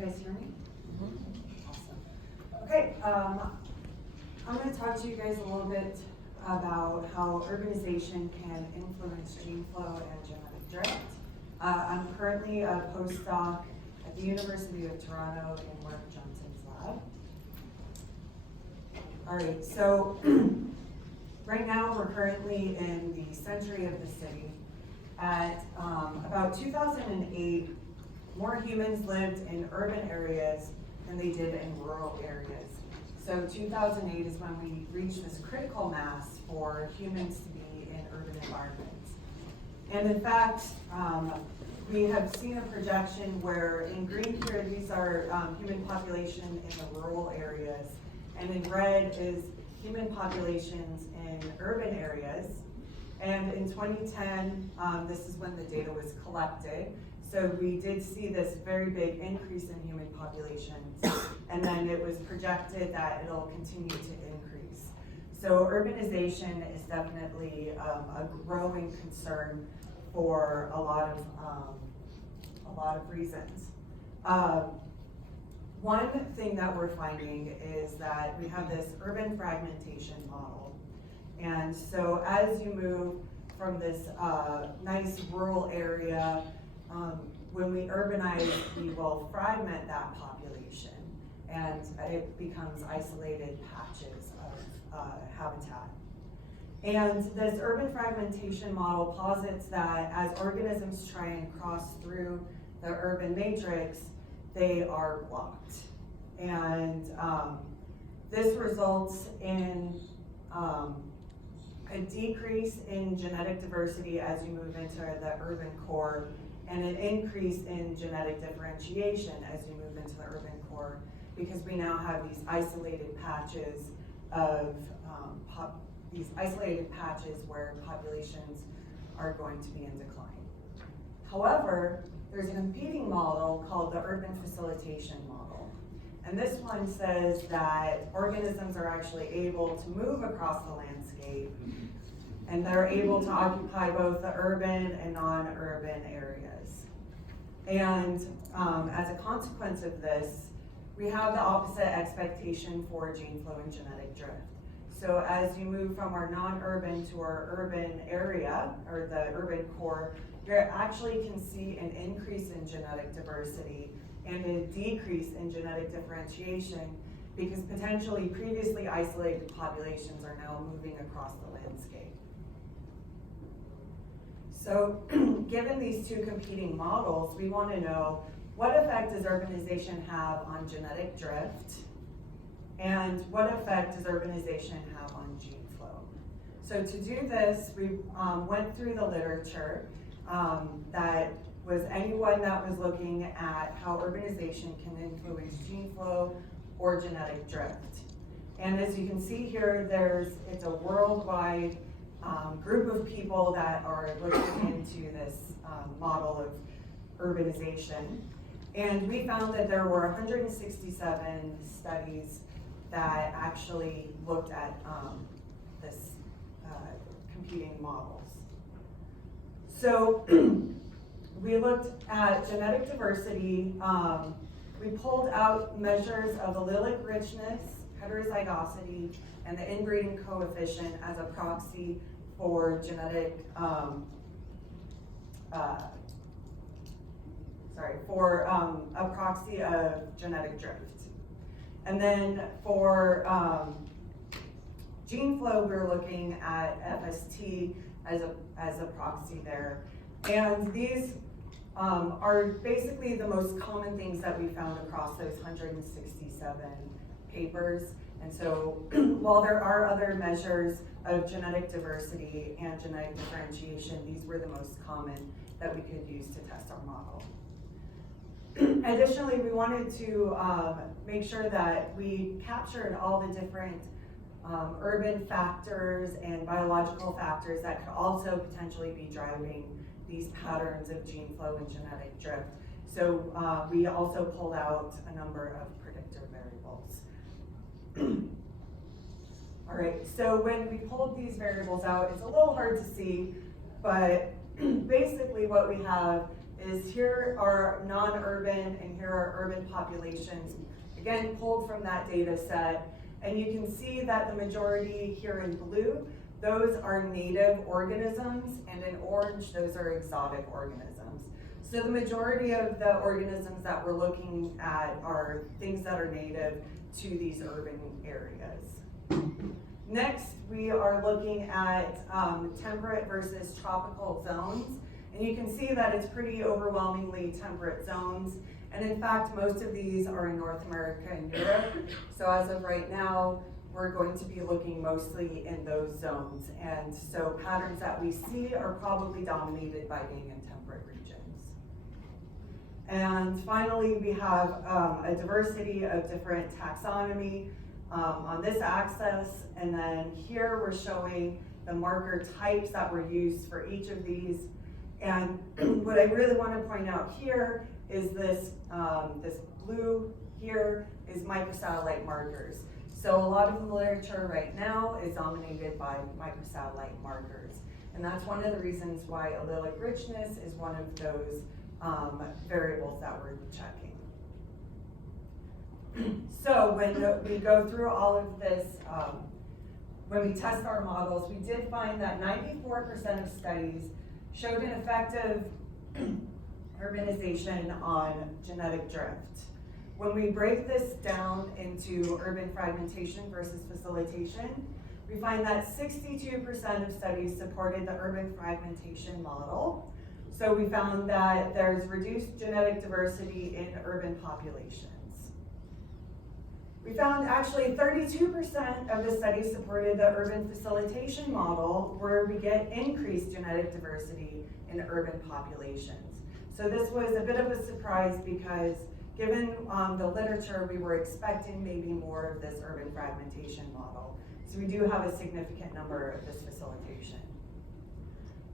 guys hear me? Awesome. Okay, I'm going to talk to you guys a little bit about how urbanization can influence gene flow and genetic drift. I'm currently a postdoc at the University of Toronto in Mark Johnson's lab. All right, so right now we're currently in the century of the city. At about 2008, more humans lived in urban areas than they did in rural areas. So 2008 is when we reached this critical mass for humans to be in urban environments. And in fact, we have seen a projection where in green here, these are human population in the rural areas, and in red is human populations in urban areas. And in 2010, this is when the data was collected. So we did see this very big increase in human populations, and then it was projected that it'll continue to increase. So urbanization is definitely a growing concern for a lot of reasons. One thing that we're finding is that we have this urban fragmentation model. And so as you move from this nice rural area, when we urbanize, we will fragment that population, and it becomes isolated patches of habitat. And this urban fragmentation model posits that as organisms try and cross through the urban matrix, they are blocked. And this results in a decrease in genetic diversity as you move into the urban core, and an increase in genetic differentiation as you move into the urban core, because we now have these isolated patches of where populations are going to be in decline. However, there's a competing model called the urban facilitation model. And this one says that organisms are actually able to move across the landscape, and they're able to occupy both the urban and non-urban areas. And as a consequence of this, we have the opposite expectation for gene flow and genetic drift. So as you move from our non-urban to our urban area, or the urban core, you actually can see an increase in genetic diversity and a decrease in genetic differentiation, because potentially previously isolated populations are now moving across the landscape. So given these two competing models, we want to know, what effect does urbanization have on genetic drift? And what effect does urbanization have on gene flow? So to do this, we went through the literature that was anyone that was looking at how urbanization can influence gene flow or genetic drift. And as you can see here, it's a worldwide group of people that are looking into this model of urbanization. And we found that there were 167 studies that actually looked at this competing models. So we looked at genetic diversity. We pulled out measures of allelic richness, heterozygosity, and the inbreeding coefficient as a proxy for genetic, a proxy of genetic drift. And then for gene flow, we were looking at FST as a proxy there. And these are basically the most common things that we found across those 167 papers. And so while there are other measures of genetic diversity and genetic differentiation, these were the most common that we could use to test our model. Additionally, we wanted to make sure that we captured all the different urban factors and biological factors that could also potentially be driving these patterns of gene flow and genetic drift. So we also pulled out a number of predictor variables. All right, so when we pulled these variables out, it's a little hard to see, but basically what we have is here are non-urban and here are urban populations, again pulled from that data set. And you can see that the majority here in blue, those are native organisms, and in orange, those are exotic organisms. So the majority of the organisms that we're looking at are things that are native to these urban areas. Next, we are looking at temperate versus tropical zones. And you can see that it's pretty overwhelmingly temperate zones. And in fact, most of these are in North America and Europe. So as of right now, we're going to be looking mostly in those zones. And so patterns that we see are probably dominated by being in temperate regions. And finally, we have a diversity of different taxonomy on this axis. And then here we're showing the marker types that were used for each of these. And what I really want to point out here is this blue here is microsatellite markers. So a lot of the literature right now is dominated by microsatellite markers. And that's one of the reasons why allelic richness is one of those variables that we're checking. So when we go through all of this, when we test our models, we did find that 94% of studies showed an effective urbanization on genetic drift. When we break this down into urban fragmentation versus facilitation, we find that 62% of studies supported the urban fragmentation model. So we found that there's reduced genetic diversity in urban populations. We found actually 32% of the studies supported the urban facilitation model, where we get increased genetic diversity in urban populations. So this was a bit of a surprise because given the literature, we were expecting maybe more of this urban fragmentation model. So we do have a significant number of this facilitation.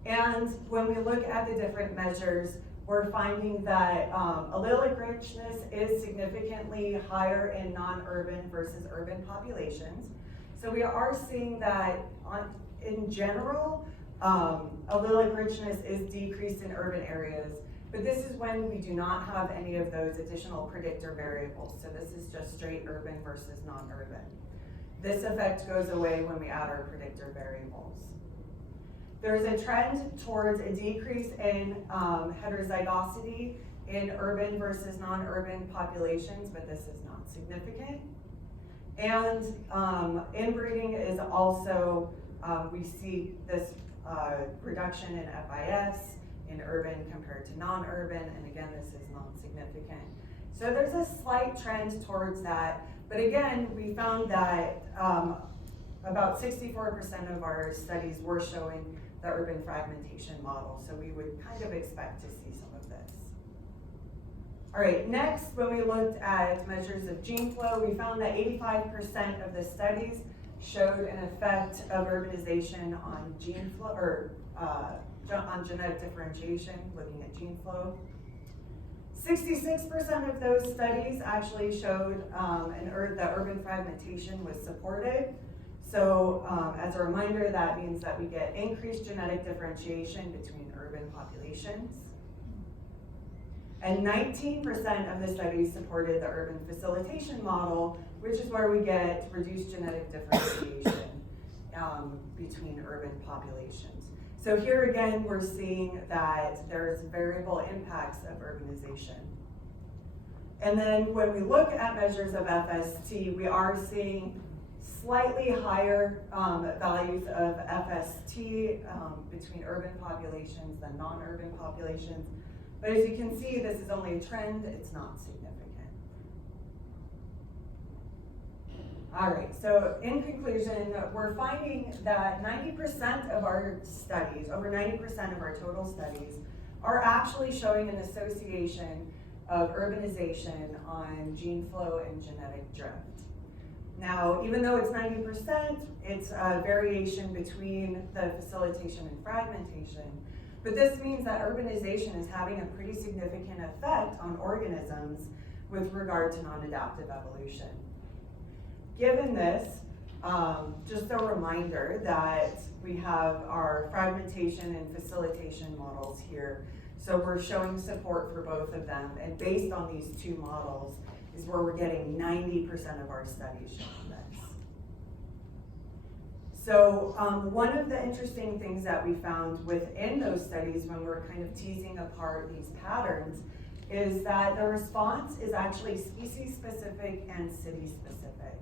And when we look at the different measures, we're finding that allelic richness is significantly higher in non-urban versus urban populations. So we are seeing that in general, allelic richness is decreased in urban areas, but this is when we do not have any of those additional predictor variables. So this is just straight urban versus non-urban. This effect goes away when we add our predictor variables. There's a trend towards a decrease in heterozygosity in urban versus non-urban populations, but this is not significant. And inbreeding is also, we see this reduction in FIS in urban compared to non-urban, and again, this is not significant. So there's a slight trend towards that, but again, we found that about 64% of our studies were showing the urban fragmentation model, so we would kind of expect to see some of this. All right, next, when we looked at measures of gene flow, we found that 85% of the studies showed an effect of urbanization on gene flow, or on genetic differentiation, looking at gene flow. 66% of those studies actually showed that urban fragmentation was supported. So as a reminder, that means that we get increased genetic differentiation between urban populations. And 19% of the studies supported the urban facilitation model, which is where we get reduced genetic differentiation between urban populations. So here again, we're seeing that there's variable impacts of urbanization. And then when we look at measures of FST, we are seeing slightly higher values of FST between urban populations than non-urban populations. But as you can see, this is only a trend, it's not significant. All right, so in conclusion, we're finding that 90% of our studies, over 90% of our total studies, are actually showing an association of urbanization on gene flow and genetic drift. Now, even though it's 90%, it's a variation between the facilitation and fragmentation. But this means that urbanization is having a pretty significant effect on organisms with regard to non-adaptive evolution. Given this, just a reminder that we have our fragmentation and facilitation models here. So we're showing support for both of them, and based on these two models is where we're getting 90% of our studies showing this. So one of the interesting things that we found within those studies when we're kind of teasing apart these patterns is that the response is actually species-specific and city-specific.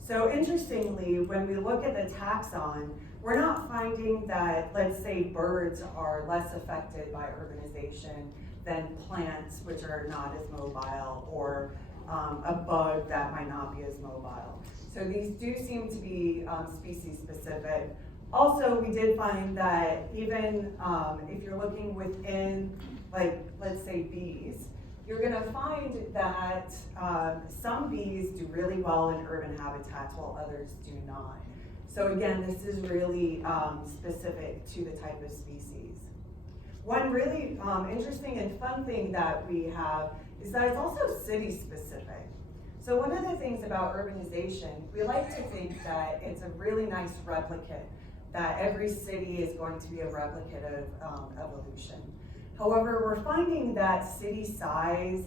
So interestingly, when we look at the taxon, we're not finding that, let's say, birds are less affected by urbanization than plants, which are not as mobile, or a bug that might not be as mobile. So these do seem to be species specific. Also, we did find that even if you're looking within, like, let's say bees, you're gonna find that some bees do really well in urban habitats while others do not. So again, this is really specific to the type of species. One really interesting and fun thing that we have is that it's also city specific. So one of the things about urbanization, we like to think that it's a really nice replicate, that every city is going to be a replicate of evolution. However, we're finding that city size,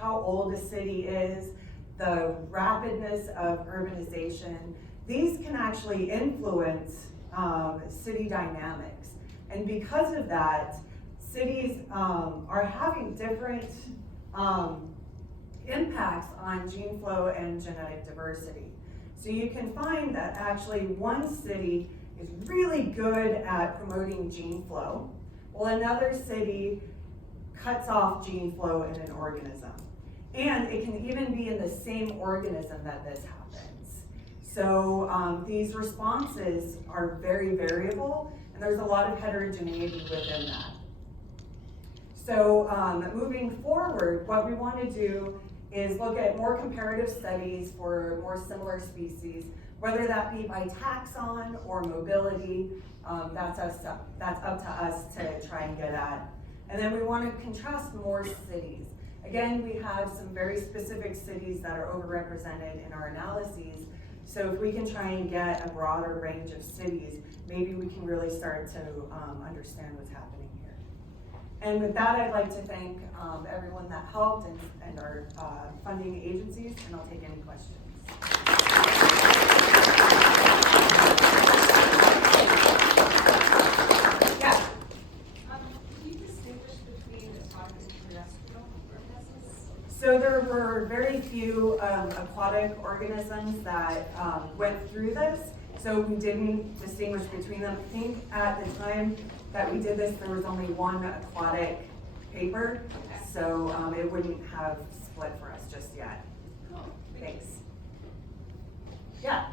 how old a city is, the rapidness of urbanization, these can actually influence city dynamics. And because of that, cities are having different impacts on gene flow and genetic diversity. So you can find that actually one city is really good at promoting gene flow, while another city cuts off gene flow in an organism. And it can even be in the same organism that this happens. So these responses are very variable, and there's a lot of heterogeneity within that. So moving forward, what we want to do is look at more comparative studies for more similar species, whether that be by taxon or mobility. That's up to us to try and get at. And then we want to contrast more cities. Again, we have some very specific cities that are overrepresented in our analyses. So if we can try and get a broader range of cities, maybe we can really start to understand what's happening here. And with that, I'd like to thank everyone that helped and our funding agencies, and I'll take any questions. Yeah. Can you distinguish between aquatic and terrestrial organisms? So there were very few aquatic organisms that went through this, so we didn't distinguish between them. I think at the time that we did this, there was only one aquatic paper, okay. So it wouldn't have split for us just yet. Cool. Thanks. Yeah.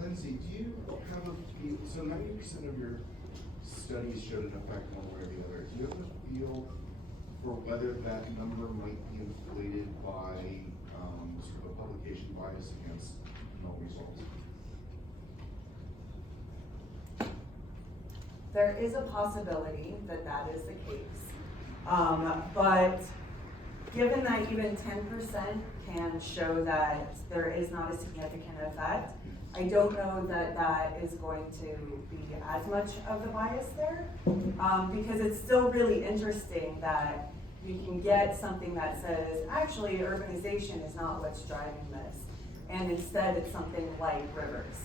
Lindsay, do you have a feel, so 90% of your studies showed an effect one way or the other. Do you have a feel for whether that number might be inflated by sort of a publication bias against null results? There is a possibility that that is the case, but given that even 10% can show that there is not a significant effect, I don't know that that is going to be as much of the bias there, because it's still really interesting that you can get something that says, actually, urbanization is not what's driving this, and instead it's something like rivers.